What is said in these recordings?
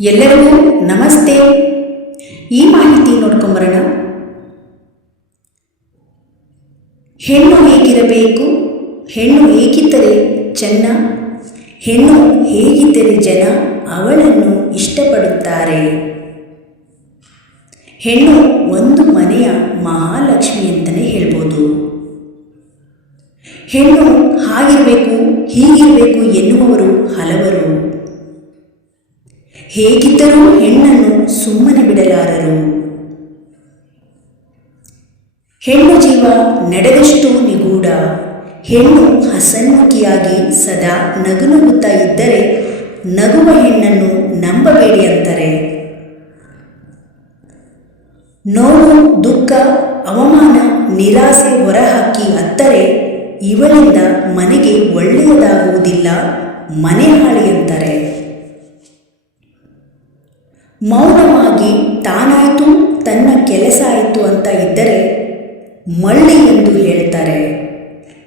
ಎಲ್ಲರಿಗೂ ನಮಸ್ತೆ. ಈ ಮಾಹಿತಿ ನೋಡ್ಕೊಂಬರೋಣ. ಹೆಣ್ಣು ಹೇಗಿರಬೇಕು? ಹೆಣ್ಣು ಹೇಗಿದ್ದರೆ ಚೆನ್ನ? ಹೆಣ್ಣು ಹೇಗಿದ್ದರೆ ಜನ? ಅವಳನ್ನು ಇಷ್ಟಪಡುತ್ತಾರೆ. ಹೆಣ್ಣು ಒಂದು ಮನೆಯ ಮಹಾಲಕ್ಷ್ಮಿ ಅಂತಲೇ ಹೇಳ್ಬೋದು. ಹೆಣ್ಣು ಹಾಗಿರಬೇಕು, ಹೀಗಿರಬೇಕು ಎನ್ನುವವರು ಹಲವರು. ಹೇಗಿದ್ದರೂ ಹೆಣ್ಣನ್ನು ಸುಮ್ಮನೆ ಬಿಡಲಾರರು. ಹೆಣ್ಣು ಜೀವ ನಡೆದಷ್ಟು ನಿಗೂಢ. ಹೆಣ್ಣು ಹಸನ್ಮುಖಿಯಾಗಿ ಸದಾ ನಗುನಗುತ್ತಾ ಇದ್ದರೆ ನಗುವ ಹೆಣ್ಣನ್ನು ನಂಬಬೇಡಿ ಅಂತಾರೆ. ನೋವು, ದುಃಖ, ಅವಮಾನ, ನಿರಾಸೆ ಹೊರಹಾಕಿ ಅತ್ತರೆ ಇವಳಿಂದ ಮನೆಗೆ ಒಳ್ಳೆಯದಾಗುವುದಿಲ್ಲ, ಮನೆ ಹಾಳಿ ಅಂತಾರೆ. ಮೌನವಾಗಿ ತಾನಾಯಿತು, ತನ್ನ ಕೆಲಸ ಆಯಿತು ಅಂತ ಇದ್ದರೆ ಮಳ್ಳಿ ಎಂದು ಹೇಳ್ತಾರೆ.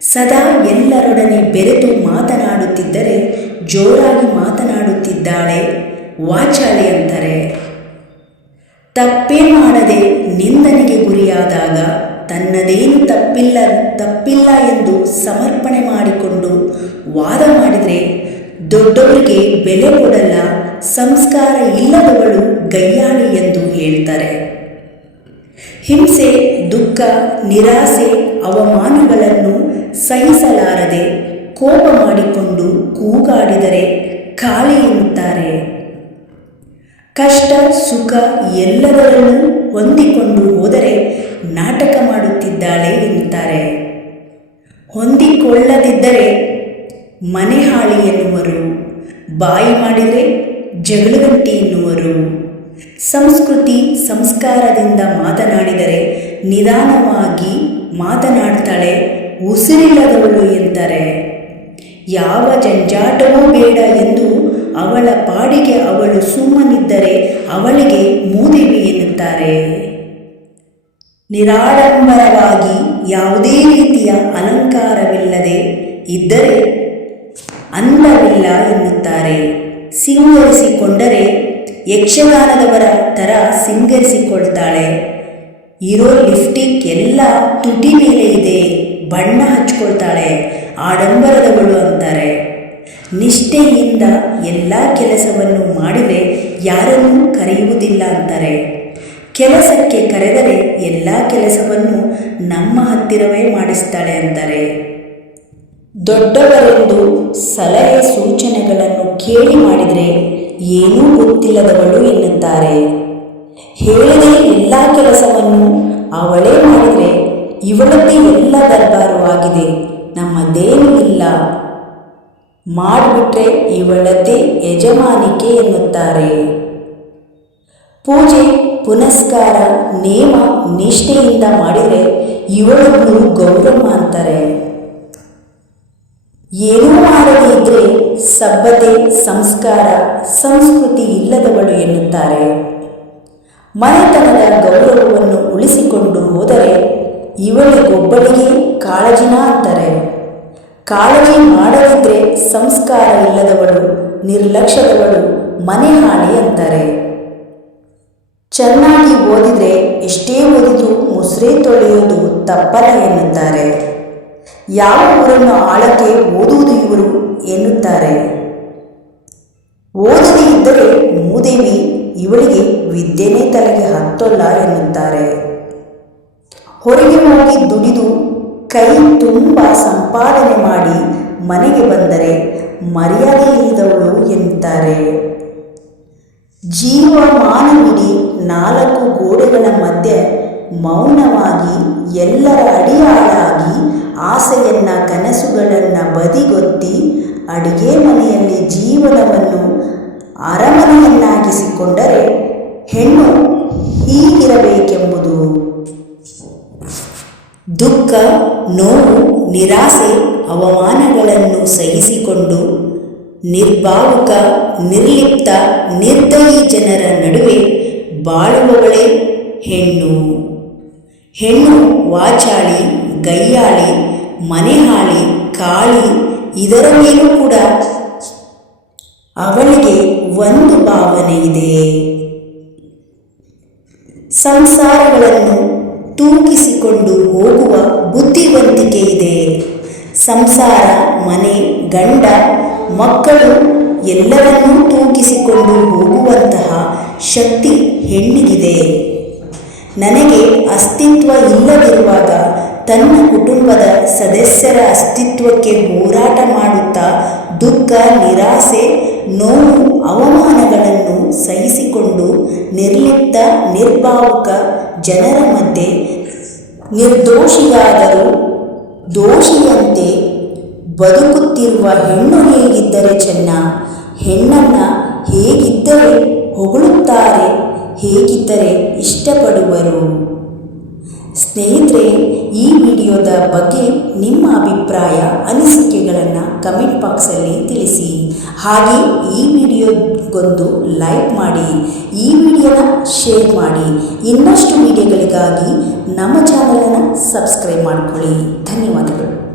ಸದಾ ಎಲ್ಲರೊಡನೆ ಬೆರೆತು ಮಾತನಾಡುತ್ತಿದ್ದರೆ ಜೋರಾಗಿ ಮಾತನಾಡುತ್ತಿದ್ದಾಳೆ ವಾಚಾಳಿ ಅಂತಾರೆ. ತಪ್ಪೇ ಮಾಡದೆ ನಿಂದನೆಗೆ ಗುರಿಯಾದಾಗ ತನ್ನದೇನು ತಪ್ಪಿಲ್ಲ ತಪ್ಪಿಲ್ಲ ಎಂದು ಸಮರ್ಪಣೆ ಮಾಡಿಕೊಂಡು ವಾದ ಮಾಡಿದರೆ ದೊಡ್ಡವರಿಗೆ ಬೆಲೆ ಕೊಡಲ್ಲ ಸಂಸ್ಕಾರ ಇಲ್ಲದವಳು ಗಯ್ಯಾಳಿ ಎಂದು ಹೇಳ್ತಾರೆ. ಹಿಂಸೆ, ದುಃಖ, ನಿರಾಸೆ, ಅವಮಾನಗಳನ್ನು ಸಹಿಸಲಾರದೆ ಕೋಪ ಮಾಡಿಕೊಂಡು ಕೂಗಾಡಿದರೆ ಖಾಲಿ ಎನ್ನುತ್ತಾರೆ. ಕಷ್ಟ, ಸುಖ ಎಲ್ಲದರಲ್ಲೂ ಹೊಂದಿಕೊಂಡು ಹೋದರೆ ನಾಟಕ ಮಾಡುತ್ತಿದ್ದಾಳೆ ಎನ್ನುತ್ತಾರೆ. ಹೊಂದಿಕೊಳ್ಳದಿದ್ದರೆ ಮನೆ ಹಾಳಿ ಎನ್ನುವರು. ಬಾಯಿ ಮಾಡಿದರೆ ಜಗಳಗಂಟಿ ಎನ್ನುವರು ಸಂಸ್ಕೃತಿ ಸಂಸ್ಕಾರದಿಂದ ಮಾತನಾಡಿದರೆ ನಿಧಾನವಾಗಿ ಮಾತನಾಡ್ತಾಳೆ ಉಸಿರಿಲ್ಲದವಳು ಎಂದರೆ ಯಾವ ಜಂಜಾಟವೂ ಬೇಡ ಎಂದು ಅವಳ ಪಾಡಿಗೆ ಅವಳು ಸುಮ್ಮನಿದ್ದರೆ ಅವಳಿಗೆ ಮೂದೇವಿ ಎನ್ನುತ್ತಾರೆ. ನಿರಾಡಂಬರವಾಗಿ ಯಾವುದೇ ರೀತಿಯ ಅಲಂಕಾರವಿಲ್ಲದೆ ಇದ್ದರೆ ಅಂದವಿಲ್ಲ ಎನ್ನುತ್ತಾರೆ. ಸಿಂಗರಿಸಿಕೊಂಡರೆ ಯಕ್ಷಗಾನದವರ ಥರ ಸಿಂಗರಿಸಿಕೊಳ್ತಾಳೆ. ಇರೋ ಲಿಫ್ಟಿಕ್ ಎಲ್ಲ ತುಟಿ ಮೇಲೆ ಇದೆ, ಬಣ್ಣ ಹಚ್ಕೊಳ್ತಾಳೆ, ಆಡಂಬರದವಳು ಅಂತಾರೆ. ನಿಷ್ಠೆಯಿಂದ ಎಲ್ಲ ಕೆಲಸವನ್ನು ಮಾಡಿದರೆ ಯಾರನ್ನೂ ಕರೆಯುವುದಿಲ್ಲ ಅಂತಾರೆ. ಕೆಲಸಕ್ಕೆ ಕರೆದರೆ ಎಲ್ಲ ಕೆಲಸವನ್ನು ನಮ್ಮ ಹತ್ತಿರವೇ ಮಾಡಿಸ್ತಾಳೆ ಅಂತಾರೆ. ದೊಡ್ಡವರೆಂದು ಸಲಹೆ ಸೂಚನೆಗಳನ್ನು ಕೇಳಿ ಮಾಡಿದರೆ ಏನೂ ಗೊತ್ತಿಲ್ಲದವಳು ಎನ್ನುತ್ತಾರೆ. ಹೇಳದೆ ಎಲ್ಲ ಕೆಲಸವನ್ನು ಅವಳೇ ಮಾಡಿದರೆ ಇವಳದ್ದೇ ಎಲ್ಲ ದರ್ಬಾರು ಆಗಿದೆ, ನಮ್ಮದೇನೂ ಇಲ್ಲ. ಮಾಡಿಬಿಟ್ರೆ ಇವಳದ್ದೇ ಯಜಮಾನಿಕೆ ಎನ್ನುತ್ತಾರೆ. ಪೂಜೆ, ಪುನಸ್ಕಾರ, ನೇಮ, ನಿಷ್ಠೆಯಿಂದ ಮಾಡಿದರೆ ಇವಳನ್ನು ಗೌರವ ಅಂತಾರೆ. ಏನೂ ಮಾಡದೇ ಇದ್ರೆ ಸಭ್ಯತೆ ಸಂಸ್ಕಾರ, ಸಂಸ್ಕೃತಿ ಇಲ್ಲದವಳು ಎನ್ನುತ್ತಾರೆ. ಮನೆತನದ ಗೌರವವನ್ನು ಉಳಿಸಿಕೊಂಡು ಹೋದರೆ ಇವಳಿಗೊಬ್ಬಳಿಗೆ ಕಾಳಜಿನ ಅಂತಾರೆ. ಕಾಳಜಿ ಮಾಡದಿದ್ರೆ ಸಂಸ್ಕಾರ ಇಲ್ಲದವಳು ನಿರ್ಲಕ್ಷ್ಯದವಳು ಮನೆ ಹಾಳೆ ಅಂತಾರೆ. ಚೆನ್ನಾಗಿ ಓದಿದರೆ ಎಷ್ಟೇ ಓದಿದ್ರು ಮುಸ್ರೆ ತೊಳೆಯೋದು ತಪ್ಪಲ್ಲ ಎನ್ನುತ್ತಾರೆ. ಯಾವ ಊರನ್ನು ಆಳಕ್ಕೆ ಓದುವುದು ಇವರು ಎನ್ನುತ್ತಾರೆ. ಓದದೇ ಇದ್ದರೆ ಮೂದೇವಿ ಇವಳಿಗೆ ವಿದ್ಯೆನೇ ತಲೆಗೆ ಹತ್ತೋಲ್ಲ ಎನ್ನುತ್ತಾರೆ. ಹೊರಗೆ ಹೋಗಿ ದುಡಿದು ಕೈ ತುಂಬ ಸಂಪಾದನೆ ಮಾಡಿ ಮನೆಗೆ ಬಂದರೆ ಮರ್ಯಾದೆ ಇಲ್ಲದವಳು ಎನ್ನುತ್ತಾರೆ. ಜೀವಮಾನವಿಡೀ ನಾಲ್ಕು ಗೋಡೆಗಳ ಮಧ್ಯೆ ಮೌನವಾಗಿ ಎಲ್ಲರ ಅಡಿಯಾಳಾಗಿ ಆಸೆಯನ್ನ ಕನಸುಗಳನ್ನು ಬದಿಗೊತ್ತಿ ಅಡಿಗೆ ಮನೆಯಲ್ಲಿ ಜೀವನವನ್ನು ಅರಮನೆಯನ್ನಾಗಿಸಿಕೊಂಡರೆ ಹೆಣ್ಣು ಹೀಗಿರಬೇಕೆಂಬುದು ದುಃಖ, ನೋವು, ನಿರಾಸೆ, ಅವಮಾನಗಳನ್ನು ಸಹಿಸಿಕೊಂಡು ನಿರ್ಭಾವುಕ, ನಿರ್ಲಿಪ್ತ, ನಿರ್ದಯಿ ಜನರ ನಡುವೆ ಬಾಳುವವಳೇ ಹೆಣ್ಣು. ಹೆಣ್ಣು ವಾಚಾಳಿ, ಗೈಯಾಳಿ, ಮನೆಹಾಳಿ, ಕಾಳಿ ಇದರ ಮೇಲೂ ಕೂಡ ಅವಳಿಗೆ ಒಂದು ಭಾವನೆ ಇದೆ. ಸಂಸಾರಗಳನ್ನು ತೂಕಿಸಿಕೊಂಡು ಹೋಗುವ ಬುದ್ಧಿವಂತಿಕೆ ಇದೆ. ಸಂಸಾರ, ಮನೆ, ಗಂಡ, ಮಕ್ಕಳು ಎಲ್ಲವನ್ನೂ ತೂಕಿಸಿಕೊಂಡು ಹೋಗುವಂತಹ ಶಕ್ತಿ ಹೆಣ್ಣಿಗಿದೆ. ನನಗೆ ಅಸ್ತಿತ್ವ ಇಲ್ಲದಿರುವಾಗ ತನ್ನ ಕುಟುಂಬದ ಸದಸ್ಯರ ಅಸ್ತಿತ್ವಕ್ಕೆ ಹೋರಾಟ ಮಾಡುತ್ತಾ ದುಃಖ, ನಿರಾಸೆ, ನೋವು, ಅವಮಾನಗಳನ್ನು ಸಹಿಸಿಕೊಂಡು ನಿರ್ಲಿಪ್ತ, ನಿರ್ಭಾವಕ ಜನರ ಮಧ್ಯೆ ನಿರ್ದೋಷಿಯಾದರೂ ದೋಷಿಯಂತೆ ಬದುಕುತ್ತಿರುವ ಹೆಣ್ಣು ಹೇಗಿದ್ದರೆ ಚೆನ್ನ, ಹೆಣ್ಣನ್ನು ಹೇಗಿದ್ದರೆ ಹೊಗಳುತ್ತಾರೆ ಹೇಗಿದ್ದರೆ ಇಷ್ಟಪಡುವರು? ಸ್ನೇಹಿತರೆ, ಈ ವಿಡಿಯೋದ ಬಗ್ಗೆ ನಿಮ್ಮ ಅಭಿಪ್ರಾಯ ಅನಿಸಿಕೆಗಳನ್ನು ಕಮೆಂಟ್ ಬಾಕ್ಸಲ್ಲಿ ತಿಳಿಸಿ. ಹಾಗೆ ಈ ವಿಡಿಯೋಗೊಂದು ಲೈಕ್ ಮಾಡಿ, ಈ ವಿಡಿಯೋನ ಶೇರ್ ಮಾಡಿ. ಇನ್ನಷ್ಟು ವಿಡಿಯೋಗಳಿಗಾಗಿ ನಮ್ಮ ಚಾನಲನ್ನು ಸಬ್ಸ್ಕ್ರೈಬ್ ಮಾಡಿಕೊಳ್ಳಿ. ಧನ್ಯವಾದಗಳು.